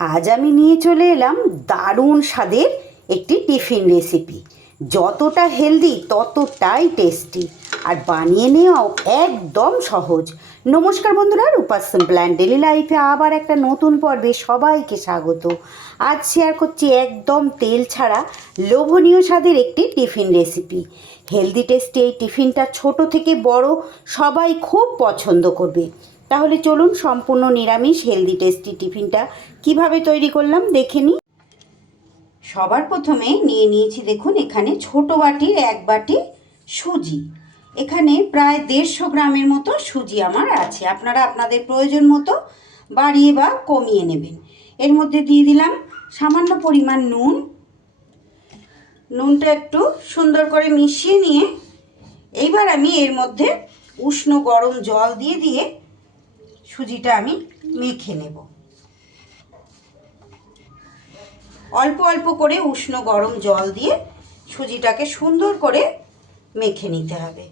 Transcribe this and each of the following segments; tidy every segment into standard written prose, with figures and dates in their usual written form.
আজ আমি নিয়ে চলে এলাম দারুণ স্বাদের একটি টিফিন রেসিপি। যতটা হেলদি ততটাই টেস্টি, আর বানিয়ে নেওয়াও একদম সহজ। নমস্কার বন্ধুরা, রূপা সিম্পল অ্যান্ড ডেলি লাইফে আবার একটা নতুন পর্বে সবাইকে স্বাগত। আজ শেয়ার করছি একদম তেল ছাড়া লোভনীয় স্বাদের একটি টিফিন রেসিপি। হেলদি টেস্টি এই টিফিনটা ছোট থেকে বড় সবাই খুব পছন্দ করবে। তাহলে চলুন সম্পূর্ণ নিরামিষ হেলদি টেস্টি টিফিনটা কিভাবে তৈরি করলাম দেখে নিই। সবার প্রথমে নিয়ে নিয়েছি, দেখুন এখানে ছোট বাটির 1 বাটি সুজি। এখানে প্রায় 150 গ্রামের মতো সুজি আমার আছে। আপনারা আপনাদের প্রয়োজন মতো বাড়িয়ে বা কমিয়ে নেবেন। এর মধ্যে দিয়ে দিলাম সামান্য পরিমাণ নুন। নুনটা একটু সুন্দর করে মিশিয়ে নিয়ে এইবার আমি এর মধ্যে উষ্ণ গরম জল দিয়ে সুজিটা আমি মেখে নেব। অল্প অল্প করে উষ্ণ গরম জল দিয়ে সুজিটাকে সুন্দর করে মেখে নিতে হবে।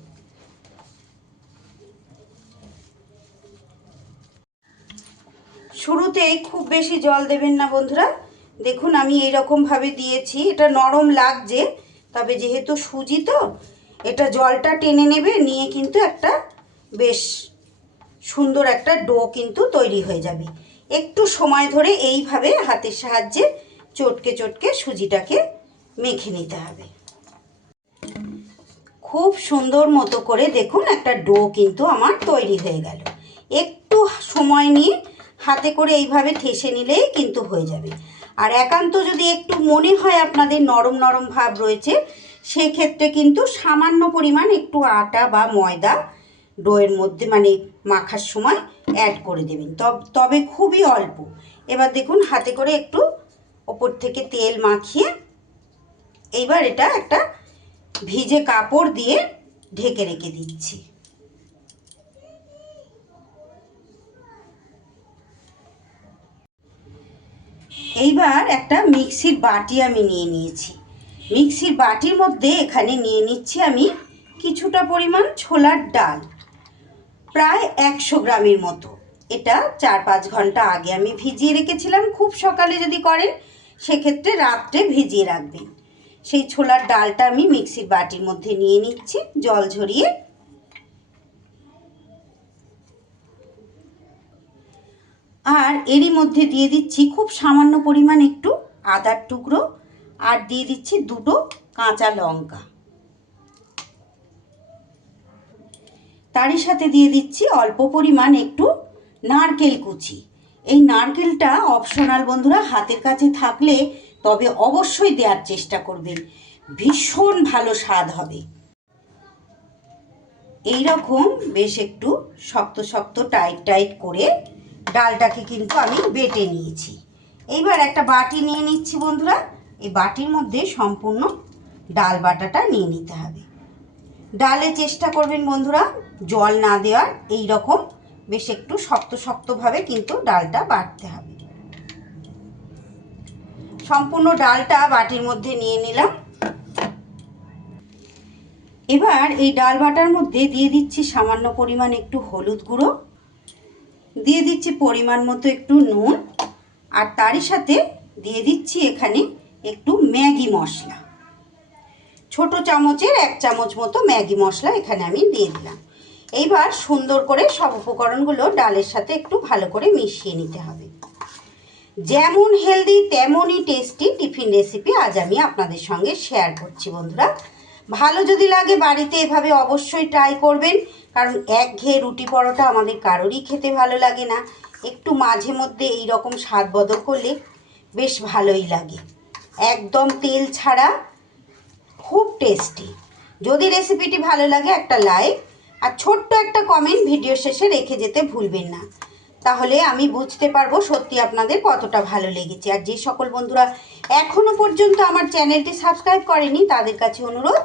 শুরুতেই খুব বেশি জল দেবেন না বন্ধুরা। দেখুন আমি এইরকমভাবে দিয়েছি, এটা নরম লাগছে, তবে যেহেতু সুজি তো এটা জলটা টেনে নেবে, নিয়ে কিন্তু একটা বেশ সুন্দর একটা ডো কিন্তু তৈরি হয়ে যাবে। একটু সময় ধরে এইভাবে হাতের সাহায্যে চটকে চটকে সুজিটাকে মেখে নিতে হবে। খুব সুন্দর মতো করে দেখুন একটা ডো কিন্তু আমার তৈরি হয়ে গেল। একটু সময় নিয়ে হাতে করে এইভাবে ঠেসে নিলেই কিন্তু হয়ে যাবে। আর একান্ত যদি একটু মনে হয় আপনাদের নরম নরম ভাব রয়েছে, সেক্ষেত্রে কিন্তু সামান্য পরিমাণ একটু আটা বা ময়দা ডোয়ের মধ্যে মানে মাখার সময় অ্যাড করে দেবেন, তবে খুবই অল্প। এবার দেখুন হাতে করে একটু ওপর থেকে তেল মাখিয়ে এইবার এটা একটা ভিজে কাপড় দিয়ে ঢেকে রেখে দিচ্ছি। এইবার একটা মিক্সির বাটি আমি নিয়ে নিয়েছি। মিক্সির বাটির মধ্যে এখানে নিয়ে নিচ্ছি আমি কিছুটা পরিমাণ ছোলার ডাল, প্রায় 100 গ্রামের মতো। এটা 4-5 ঘন্টা আগে আমি ভিজিয়ে রেখেছিলাম। খুব সকালে যদি করেন সেক্ষেত্রে রাত্রে ভিজিয়ে রাখবেন। সেই ছোলার ডালটা আমি মিক্সির বাটির মধ্যে নিয়ে নিচ্ছি জল ঝরিয়ে। আর এরই মধ্যে দিয়ে দিচ্ছি খুব সামান্য পরিমাণ একটু আদার টুকরো, আর দিয়ে দিচ্ছি 2টো কাঁচা লঙ্কা। তারই সাথে দিয়ে দিচ্ছি অল্প পরিমাণ একটু নারকেল কুচি। এই নারকেলটা অপশনাল বন্ধুরা, হাতের কাছে থাকলে তবে অবশ্যই দেওয়ার চেষ্টা করবেন, ভীষণ ভালো স্বাদ হবে। এই রকম বেশ একটু শক্ত শক্ত টাইট টাইট করে ডালটাকে কিন্তু আমি বেটে নিয়েছি। এইবার একটা বাটি নিয়ে নিচ্ছি বন্ধুরা। এই বাটির মধ্যে সম্পূর্ণ ডাল বাটাটা নিয়ে নিতে হবে। ডালে চেষ্টা করবেন বন্ধুরা জল না দেওয়ার, এই রকম বেশ একটু শক্ত শক্তভাবে কিন্তু ডালটা বাটতে হবে। সম্পূর্ণ ডালটা বাটির মধ্যে নিয়ে নিলাম। এবার এই ডাল বাটার মধ্যে দিয়ে দিচ্ছি সামান্য পরিমাণ একটু হলুদ গুঁড়ো, দিয়ে দিচ্ছি পরিমাণ মতো একটু নুন, আর তারই সাথে দিয়ে দিচ্ছি এখানে একটু ম্যাগি মশলা। ছোট চামচের 1 চামচ মতো ম্যাগি মশলা এখানে আমি দিয়ে দিলাম। এইবার সুন্দর করে সব উপকরণগুলো ডালের সাথে একটু ভালো করে মিশিয়ে নিতে হবে। যেমন হেলদি তেমনই টেস্টি টিফিন রেসিপি আজ আমি আপনাদের সঙ্গে শেয়ার করছি বন্ধুরা। ভালো যদি লাগে বাড়িতে এভাবে অবশ্যই ট্রাই করবেন, কারণ একঘেয়ে রুটি পরোটা আমাদের কারোরই খেতে ভালো লাগে না। একটু মাঝে মধ্যে এই রকম স্বাদ বদল করলে বেশ ভালোই লাগে। একদম তেল ছাড়া, খুব টেস্টি। যদি রেসিপিটি ভালো লাগে একটা লাইক আর ছোট্ট একটা কমেন্ট ভিডিও শেষে রেখে যেতে ভুলবেন না, তাহলে আমি বুঝতে পারবো সত্যি আপনাদের কতটা ভালো লেগেছে। আর যে সকল বন্ধুরা এখনও পর্যন্ত আমার চ্যানেলটি সাবস্ক্রাইব করেনি তাদের কাছে অনুরোধ,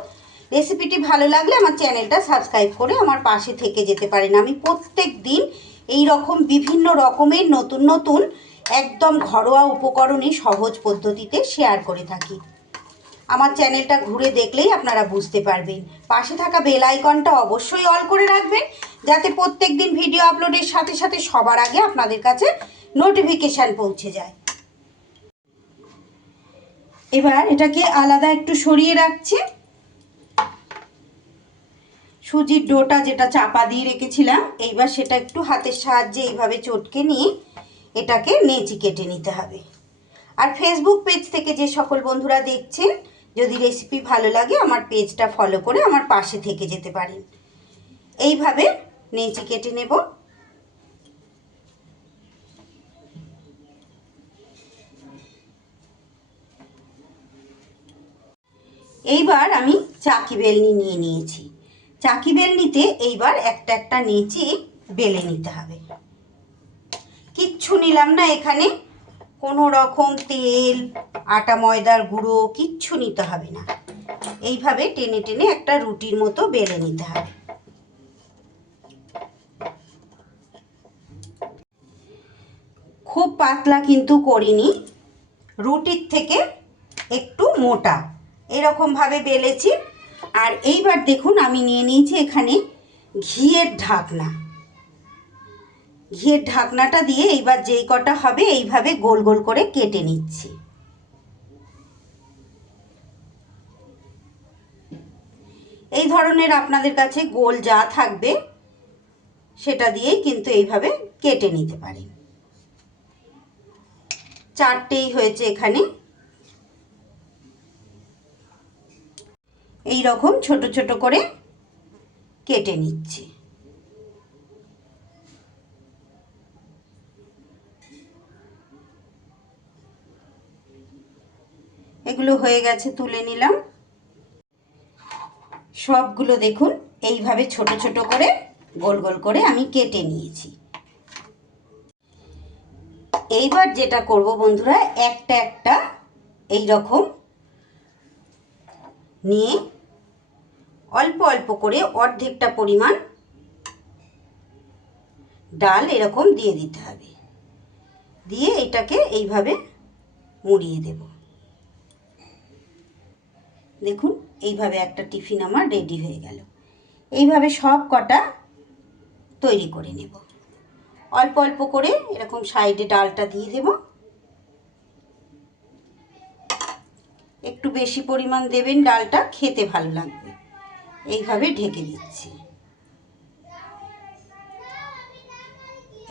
রেসিপিটি ভালো লাগলে আমার চ্যানেলটা সাবস্ক্রাইব করে আমার পাশে থেকে যেতে পারেন। আমি প্রত্যেক দিন এই রকম বিভিন্ন রকমের নতুন নতুন একদম ঘরোয়া উপকরণে সহজ পদ্ধতিতে শেয়ার করে থাকি। আমার চ্যানেলটা ঘুরে দেখলেই আপনারা বুঝতে পারবেন। পাশে থাকা বেল আইকনটা অবশ্যই অল করে রাখবেন, যাতে প্রত্যেক দিন ভিডিও আপলোডের সাথে সাথে সবার আগে আপনাদের কাছে নোটিফিকেশান পৌঁছে যায়। এবার এটাকে আলাদা একটু সরিয়ে রাখছি। সুজির ডোটা যেটা চাপা দিয়ে রেখেছিলাম, এইবার সেটা একটু হাতের সাহায্যে এইভাবে চটকে নিয়ে এটাকে নেচি কেটে নিতে হবে। আর ফেসবুক পেজ থেকে যে সকল বন্ধুরা দেখছেন, যদি রেসিপি ভালো লাগে আমার পেজটা ফলো করে আমার পাশে থেকে যেতে পারেন। এইভাবে নেচি কেটে নেব। এইবার আমি চাকি বেলনি নিয়ে নিয়েছি। চাকি বেলনিতে এইবার একটা একটা নেচি বেলে নিতে হবে। কিচ্ছু নিলাম না এখানে, কোনো রকম তেল, আটা ময়দার গুঁড়ো কিচ্ছু নিতে হবে না। এইভাবে টেনে টেনে একটা রুটির মতো বেলে নিতে হবে। খুব পাতলা কিন্তু করিনি, রুটির থেকে একটু মোটা এরকমভাবে বেলেছি। আর এইবার দেখুন আমি নিয়ে নিয়েছি এখানে ঘিয়ের ঢাকনা। ঘিয়ের ঢাকনাটা দিয়ে এইবার যেই কটা হবে এইভাবে গোল গোল করে কেটে নিচ্ছি। এই ধরনের আপনাদের কাছে গোল যা থাকবে সেটা দিয়েই কিন্তু এইভাবে কেটে নিতে পারেন। চারটেই হয়েছে এখানে। এই রকম ছোট ছোট করে কেটে নিচ্ছি। এগুলো হয়ে গেছে, তুলে নিলাম। সবগুলো দেখুন এইভাবে ছোট ছোট করে গোল গোল করে আমি কেটে নিয়েছি। এইবার যেটা করব বন্ধুরা, একটা একটা এই রকম নিয়ে অল্প অল্প করে অর্ধেকটা পরিমাণ ডাল এরকম দিয়ে দিতে হবে। দিয়ে এটাকে এইভাবে মুড়িয়ে দেব। দেখুন এইভাবে একটা টিফিন আমার রেডি হয়ে গেল। এইভাবে সব কটা তৈরি করে নেব। অল্প অল্প করে এরকম সাইডে ডালটা দিয়ে দেব। একটু বেশি পরিমাণ দেবেন, ডালটা খেতে ভালো লাগবে। এইভাবে ঢেকে দিচ্ছি।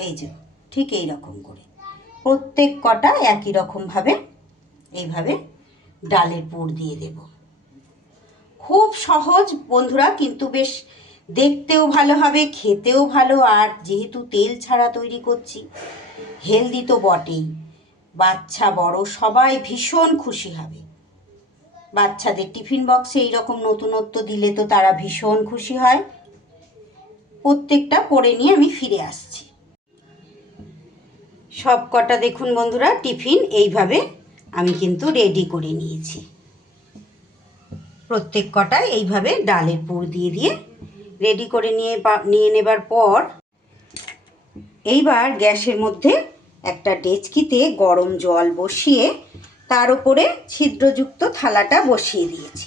এই যে ঠিক এই রকম করে প্রত্যেক কটা একই রকমভাবে এইভাবে ডালের পুর দিয়ে দেব। খুব সহজ বন্ধুরা, কিন্তু বেশ দেখতেও ভালো হবে, খেতেও ভালো। আর যেহেতু তেল ছাড়া তৈরি করছি, হেলদি তো বটেই। বাচ্চা বড় সবাই ভীষণ খুশি হবে। বাচ্চাদের টিফিন বক্সে এইরকম নতুনত্ব দিলে তো তারা ভীষণ খুশি হয়। প্রত্যেকটা করে নিয়ে আমি ফিরে আসছি। সব কটা দেখুন বন্ধুরা টিফিন এইভাবে আমি কিন্তু রেডি করে নিয়েছি। প্রত্যেক কটায় এইভাবে ডালের পুর দিয়ে দিয়ে রেডি করে নিয়ে নেবার পর এইবার গ্যাসের মধ্যে একটা ডেচকিতে গরম জল বসিয়ে তার উপরে ছিদ্রযুক্ত থালাটা বসিয়ে দিয়েছি।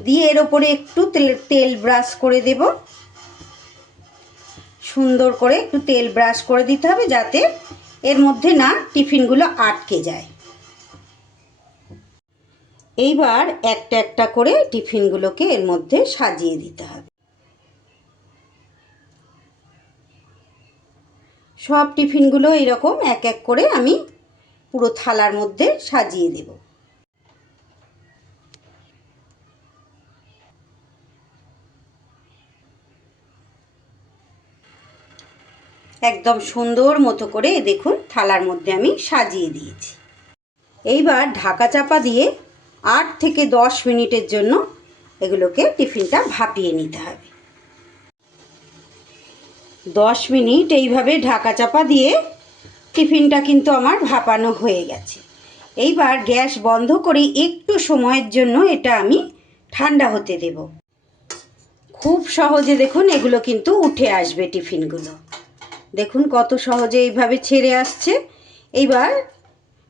দিয়ে এর ওপরে একটু তেল ব্রাশ করে দেব। সুন্দর করে একটু তেল ব্রাশ করে দিতে হবে, যাতে এর মধ্যে না টিফিনগুলো আটকে যায়। এইবার একটা একটা করে টিফিনগুলোকে এর মধ্যে সাজিয়ে দিতে হবে। সব টিফিনগুলো এইরকম এক এক করে আমি পুরো থালার মধ্যে সাজিয়ে দেব। একদম সুন্দর মতো করে দেখুন থালার মধ্যে আমি সাজিয়ে দিয়েছি। এইবার ঢাকা চাপা দিয়ে 8 থেকে 10 মিনিটের জন্য এগুলোকে টিফিনটা ভাপিয়ে নিতে হবে। 10 মিনিট এইভাবে ঢাকা চাপা দিয়ে টিফিনটা কিন্তু আমার ভাপানো হয়ে গেছে। এইবার গ্যাস বন্ধ করে একটু সময়ের জন্য এটা আমি ঠান্ডা হতে দেব। খুব সহজে দেখুন এগুলো কিন্তু উঠে আসবে টিফিনগুলো। দেখুন কত সহজে এইভাবে ছেড়ে আসছে। এইবার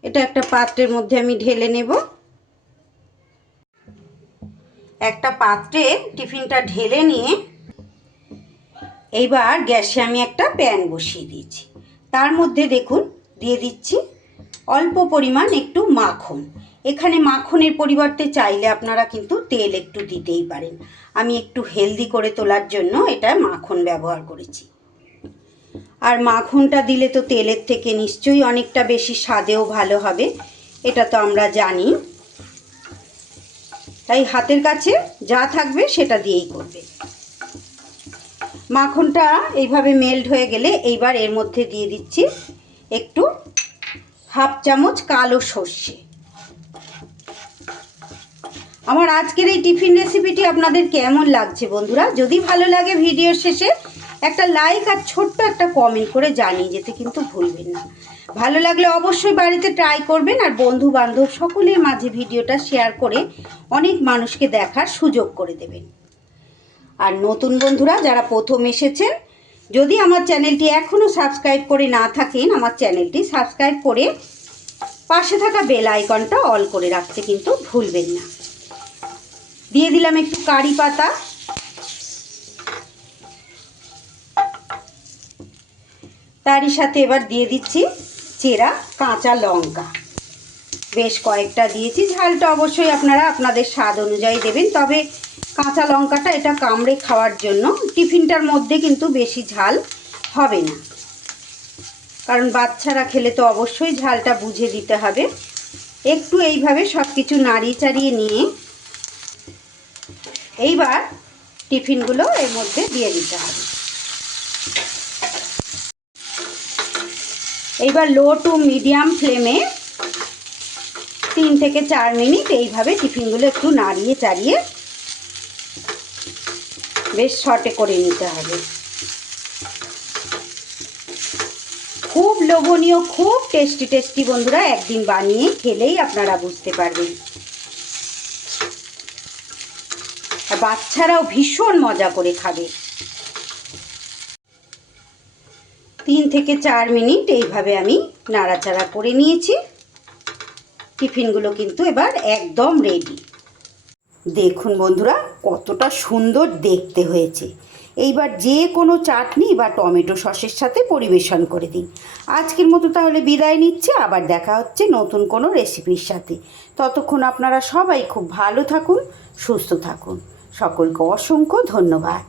এটা একটা পাত্রের মধ্যে আমি ঢেলে নেব। একটা পাত্রে টিফিনটা ঢেলে নিয়ে এইবার গ্যাসে আমি একটা প্যান বসিয়ে দিয়েছি। তার মধ্যে দেখুন দিয়ে দিচ্ছি অল্প পরিমাণ একটু মাখন। এখানে মাখনের পরিবর্তে চাইলে আপনারা কিন্তু তেল একটু দিতেই পারেন। আমি একটু হেলদি করে তোলার জন্য এটা মাখন ব্যবহার করেছি। আর মাখনটা দিলে তো তেলের থেকে নিশ্চয়ই অনেকটা বেশি স্বাদেও ভালো হবে, এটা তো আমরা জানি। তাই হাতের কাছে যা থাকবে সেটা দিয়েই করবে। মাখনটা এইভাবে মেল্ট হয়ে গেলে এইবার এর মধ্যে দিয়ে দিচ্ছি একটু হাফ চামচ কালো সর্ষে। আমার আজকের এই টিফিন রেসিপিটি আপনাদের কেমন লাগছে বন্ধুরা? যদি ভালো লাগে ভিডিওর শেষে একটা লাইক আর ছোট্ট একটা কমেন্ট করে জানিয়ে যেতে কিন্তু ভুলবেন না। ভালো লাগলে অবশ্যই বাড়িতে ট্রাই করবেন আর বন্ধু বান্ধব সকলের মাঝে ভিডিওটা শেয়ার করে অনেক মানুষকে দেখার সুযোগ করে দেবেন। আর নতুন বন্ধুরা যারা প্রথম এসেছেন, যদি আমার চ্যানেলটি এখনও সাবস্ক্রাইব করে না থাকেন, আমার চ্যানেলটি সাবস্ক্রাইব করে পাশে থাকা বেল আইকনটা অল করে রাখতে কিন্তু ভুলবেন না। দিয়ে দিলাম একটু কারি পাতা, তারই সাথে এবার দিয়ে দিচ্ছি চেরা কাঁচা লঙ্কা। বেশ কয়েকটা দিয়েছি, ঝালটা অবশ্যই আপনারা আপনাদের স্বাদ অনুযায়ী দেবেন, তবে কাঁচা লঙ্কাটা এটা কামড়ে খাওয়ার জন্য। টিফিনটার মধ্যে কিন্তু বেশি ঝাল হবে না, কারণ বাচ্চারা খেলে তো অবশ্যই ঝালটা বুঝে দিতে হবে। একটু এইভাবে সব কিছু নাড়িয়ে চাড়িয়ে নিয়ে এইবার টিফিনগুলো এর মধ্যে দিয়ে দিতে হবে। এইবার লো টু মিডিয়াম ফ্লেমে 3 থেকে 4 মিনিট এইভাবে টিফিনগুলো একটু নাড়িয়ে চাড়িয়ে বেশ সটে করে নিতে হবে। খুব লোভনীয়, খুব টেস্টি টেস্টি বন্ধুরা, একদিন বানিয়ে খেলেই আপনারা বুঝতে পারবেন। আর বাচ্চারাও ভীষণ মজা করে খাবে। 3 থেকে 4 মিনিট এইভাবে আমি নাড়াচাড়া করে নিয়েছি। টিফিনগুলো কিন্তু এবার একদম রেডি। দেখুন বন্ধুরা কতটা সুন্দর দেখতে হয়েছে। এইবার যে কোনো চাটনি বা টমেটো সসের সাথে পরিবেশন করে দিন। আজকের মতো তাহলে বিদায় নিচ্ছে, আবার দেখা হচ্ছে নতুন কোনো রেসিপির সাথে। ততক্ষণ আপনারা সবাই খুব ভালো থাকুন, সুস্থ থাকুন। সকলকে অসংখ্য ধন্যবাদ।